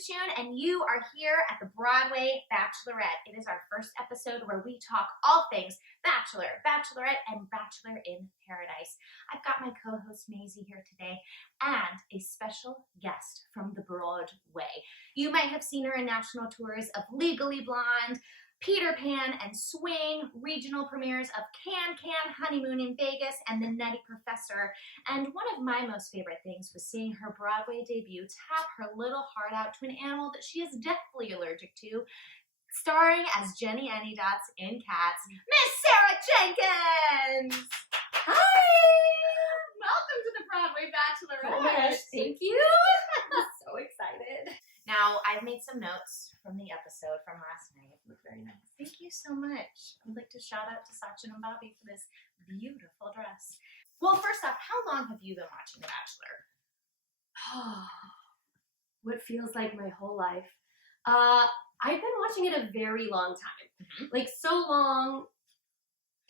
Podschun, and you are here at the Broadway Bachelorette. It is our first episode where we talk all things Bachelor, Bachelorette, and Bachelor in Paradise. I've got my co-host Maisie here today and a special guest from the Broadway. You might have seen her in national tours of Legally Blonde, Peter Pan and Swing, regional premieres of Can Can, Honeymoon in Vegas, and The Nutty Professor. And one of my most favorite things was seeing her Broadway debut tap her little heart out to an animal that she is deathly allergic to, starring as Jenny Anydots in Cats, Miss Sarah Jenkins! Hi! Welcome to the Broadway Bachelorette! Oh my gosh, thank you! I'm so excited. Now, I've made some notes from the episode from last night. They look very nice. Thank you so much. I would like to shout out to Sachin and Bobby for this beautiful dress. Well, first off, how long have you been watching The Bachelor? What feels like my whole life. I've been watching it a very long time. Like, so long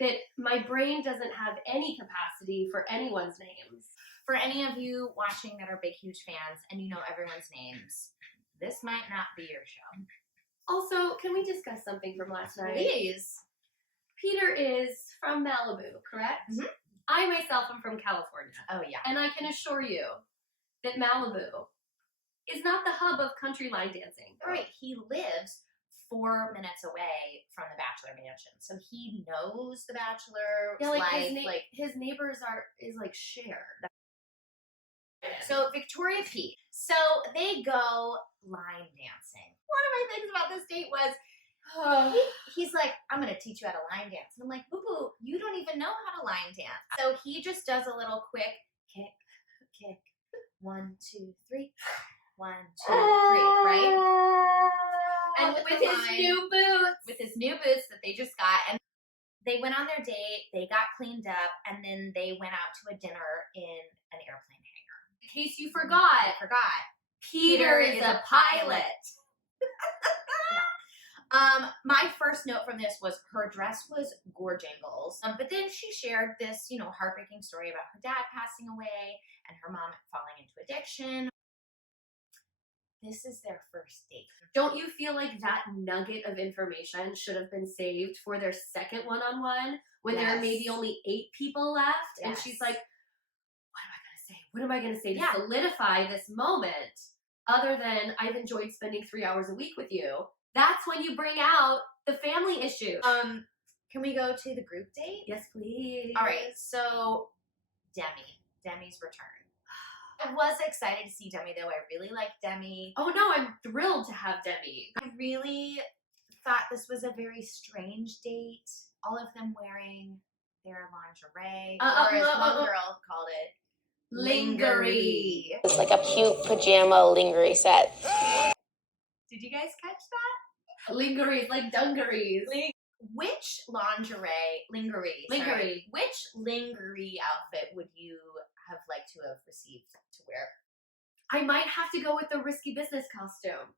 that my brain doesn't have any capacity for anyone's names. For any of you watching that are big, huge fans and you know everyone's names, this might not be your show. Also, can we discuss something from last night? Please. Peter is from Malibu, correct? Mm-hmm. I myself am from California. Oh, yeah. And I can assure you that Malibu is not the hub of country line dancing. Right. He lives 4 minutes away from the Bachelor Mansion, so he knows the Bachelor life. His neighbors is like shared. So Victoria P. So they go line dancing. One of my things about this date was he's like, I'm gonna teach you how to line dance. And I'm like, boo boo, you don't even know how to line dance. So he just does a little quick kick, 1, 2, 3, 1, 2, 3, right? And with his new boots that they just got, and they went on their date, they got cleaned up, and then they went out to a dinner in an airplane hangar. In case you forgot, Peter is a pilot. My first note from this was her dress was gorjangles. But then she shared this, heartbreaking story about her dad passing away and her mom falling into addiction. This is their first date. Don't you feel like that nugget of information should have been saved for their second one-on-one when there are maybe only 8 people left? Yes. And she's like, what am I going to say to solidify this moment other than I've enjoyed spending 3 hours a week with you? That's when you bring out the family issue. Can we go to the group date? Yes, please. All right, so Demi's return. I was excited to see Demi, though. I really like Demi. Oh, no, I'm thrilled to have Demi. I really thought this was a very strange date. All of them wearing their lingerie, or as one girl called it, lingerie. It's like a cute pajama lingerie set. Did you guys catch that? Lingeries, like dungarees. Which lingerie, which lingerie outfit would you have liked to have received to wear? I might have to go with the risky business costume.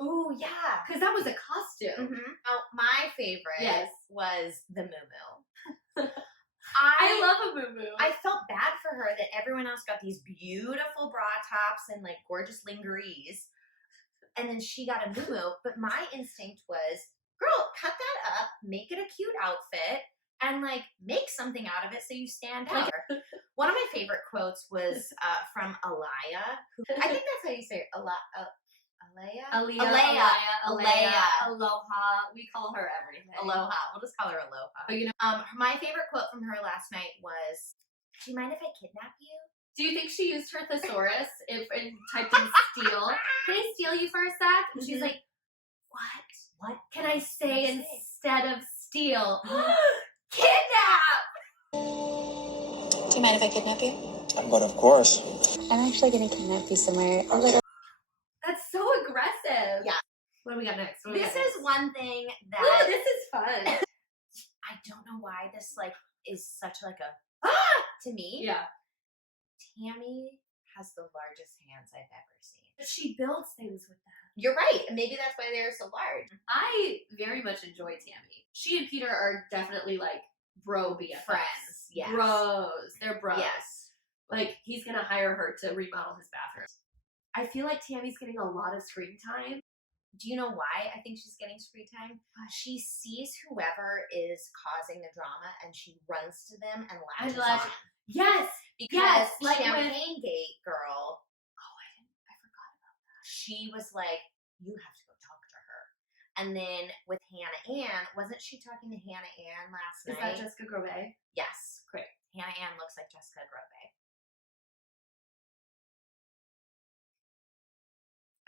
Ooh, yeah. Because that was a costume. Mm-hmm. Oh, my favorite was the muumuu. I love a muumuu. I felt bad for her that everyone else got these beautiful bra tops and like gorgeous lingeries, and then she got a muumuu. But my instinct was, girl, cut that up, make it a cute outfit, and like make something out of it so you stand out. One of my favorite quotes was from Alaya. I think that's how you say it. Alaya. Aloha. We call her everything. Aloha. We'll just call her Aloha. But my favorite quote from her last night was, "Do you mind if I kidnap you?" Do you think she used her thesaurus and typed in steal? Can I steal you for a sec? And she's like, what can I say instead of steal? Kidnap! Do you mind if I kidnap you? But of course. I'm actually going to kidnap you somewhere. That's so aggressive. Yeah. What do we got next? This is one thing that... Ooh, this is fun. I don't know why this is such a to me. Yeah. Tammy has the largest hands I've ever seen. But she builds things with them. You're right. And maybe that's why they're so large. I very much enjoy Tammy. She and Peter are definitely like bro BFFs. Friends. Yes. Bros. They're bros. Yes. Like, he's going to hire her to remodel his bathroom. I feel like Tammy's getting a lot of screen time. Do you know why I think she's getting screen time? She sees whoever is causing the drama and she runs to them and latches on. Yes, Because like Champagne Gate girl, I forgot about that. she was like, you have to go talk to her. And then with Hannah Ann, wasn't she talking to Hannah Ann last Is night? that Jessica Grove? Yes. Great. Hannah Ann looks like Jessica Grove.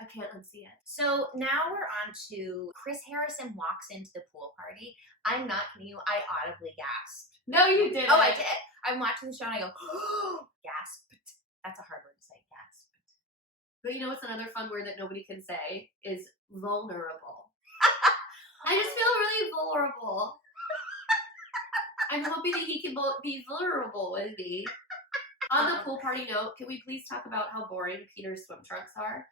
I can't unsee it. So now we're on to Chris Harrison walks into the pool party. I'm not kidding you. I audibly gasped. No, you didn't. Oh, I did. I'm watching the show and I go, gasped. That's a hard word to say, gasped. But you know what's another fun word that nobody can say is vulnerable. I just feel really vulnerable. I'm hoping that he can be vulnerable with me. On the pool party note, can we please talk about how boring Peter's swim trunks are?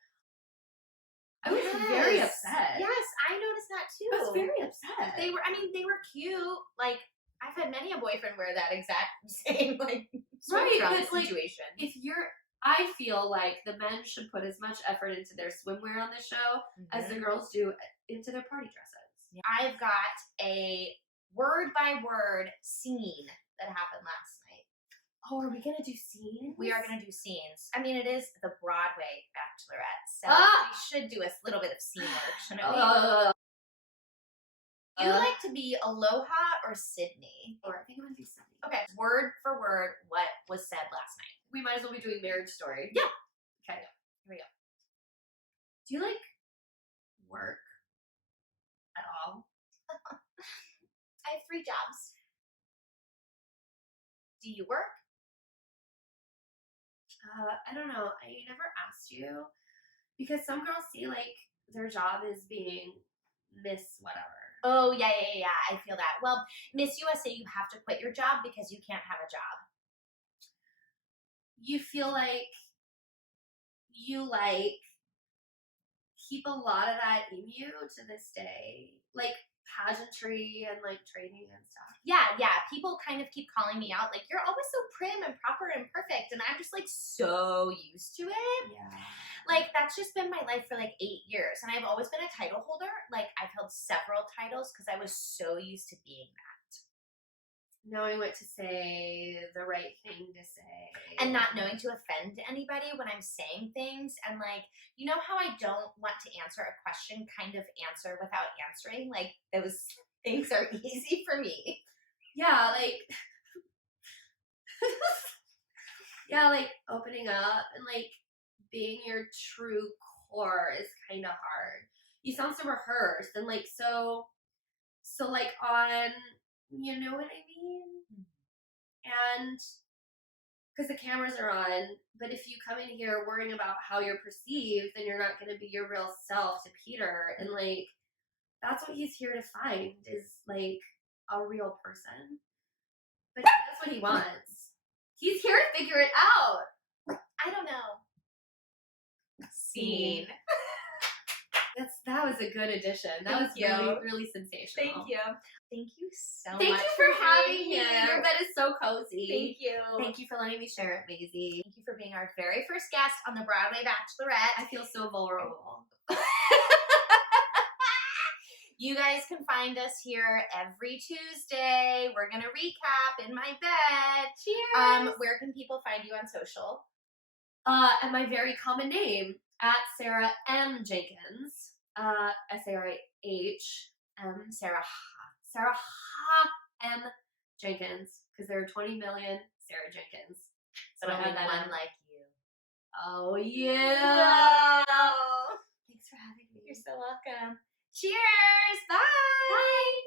I was very upset. Yes, I noticed that too. I was very upset. They were cute. Like, I've had many a boyfriend wear that exact same, like, swim trunk situation. I feel like the men should put as much effort into their swimwear on this show as the girls do into their party dresses. I've got a word-by-word scene that happened last night. Oh, are we going to do scenes? We are going to do scenes. I mean, it is the Broadway Bachelorette, so we should do a little bit of scene work, shouldn't we? You like to be Aloha or Sydney? Or I think I'm going to do Sydney. Okay, word for word, what was said last night? We might as well be doing Marriage Story. Yeah. Okay. Here we go. Do you like work at all? I have 3 jobs. Do you work? I don't know. I never asked you because some girls see like their job as being Miss whatever. Oh, yeah. I feel that. Well, Miss USA, you have to quit your job because you can't have a job. You feel like you keep a lot of that in you to this day, like pageantry and like training and stuff. Yeah. People kind of keep calling me out, like, you're always so prim and proper and perfect, and I'm just like so used to it. Yeah. Like, that's just been my life for like 8 years, and I've always been a title holder. Like, I've held several titles because I was so used to being that. Knowing what to say, the right thing to say. And not knowing to offend anybody when I'm saying things. And like, you know how I don't want to answer a question, kind of answer without answering? Like, those things are easy for me. Yeah, like like opening up and like being your true core is kind of hard. You sound so rehearsed and like so like on, you know what I mean? And because the cameras are on, but if you come in here worrying about how you're perceived, then you're not going to be your real self to Peter. And like, that's what he's here to find is like a real person. But that's what he wants. He's here to figure it out. I don't know. Scene. That was a good addition. That was really, really sensational. Thank you. Thank you so much. Thank you for having me. Your bed is so cozy. Thank you. Thank you for letting me share it, Maisie. Thank you for being our very first guest on the Broadway Bachelorette. I feel so vulnerable. You guys can find us here every Tuesday. We're going to recap in my bed. Cheers. Where can people find you on social? And my very common name, at Sarah M. Jenkins. SARAH. Sarah M. Jenkins. Because there are 20 million Sarah Jenkins. But only one like you. Oh, yeah. Wow. Thanks for having me. You're so welcome. Cheers. Bye. Bye.